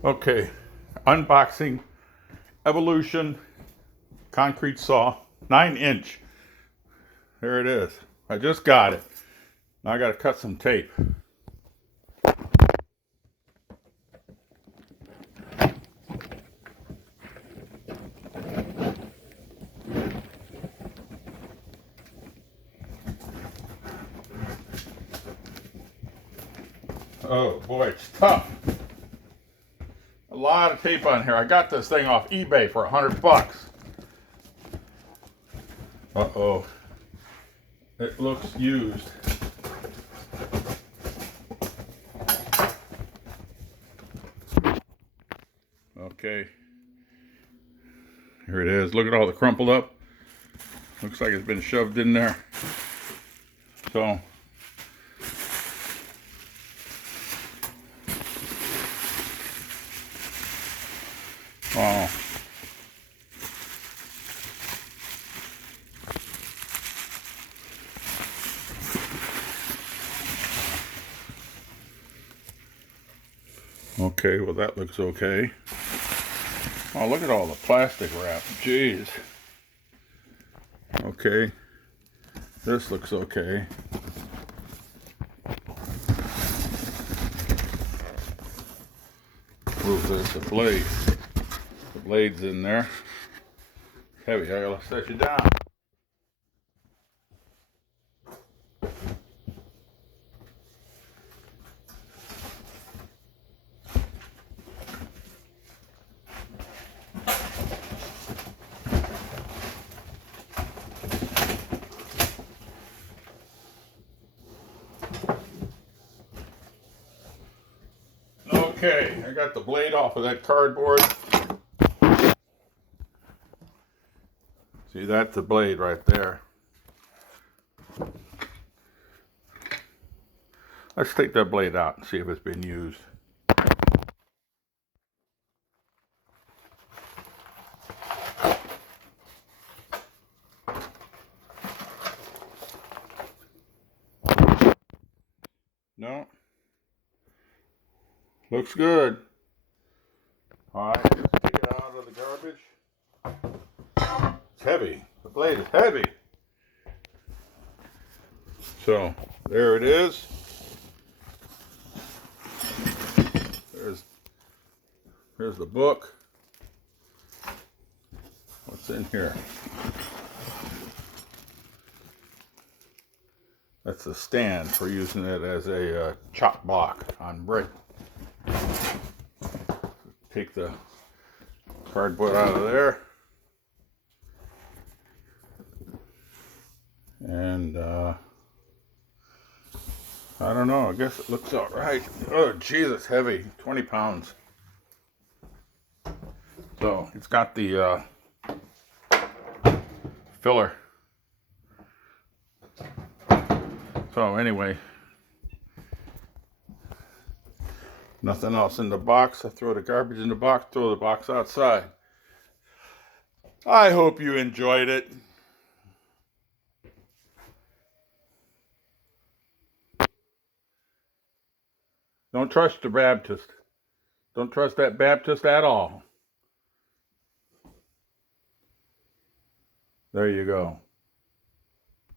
Okay, unboxing Evolution concrete saw, 9 inch. There it is. I just got it. Now I got to cut some tape. Oh boy, it's tough. A lot of tape on here. I got this thing off eBay for $100. Uh-oh. It looks used. Okay. Here it is. Look at all the crumpled up. Looks like it's been shoved in there. So, oh. Okay, well that looks okay. Oh, look at all the plastic wrap. Jeez. Okay. This looks okay. Move this, the blade. The blade's in there. Heavy, I gotta set you down. Okay, I got the blade off of that cardboard. See, that's the blade right there. Let's take that blade out and see if it's been used. No. Looks good. Alright, just take it out of the garbage. It's heavy. The blade is heavy. So, there it is. Here's the book. What's in here? That's the stand for using it as a chop block on brick. Take the cardboard out of there. And I don't know, I guess it looks all right. Oh, geez, it's heavy, 20 pounds. So it's got the filler. So anyway, nothing else in the box. I throw the garbage in the box, throw the box outside. I hope you enjoyed it. Don't trust the Baptist. Don't trust that Baptist at all. There you go.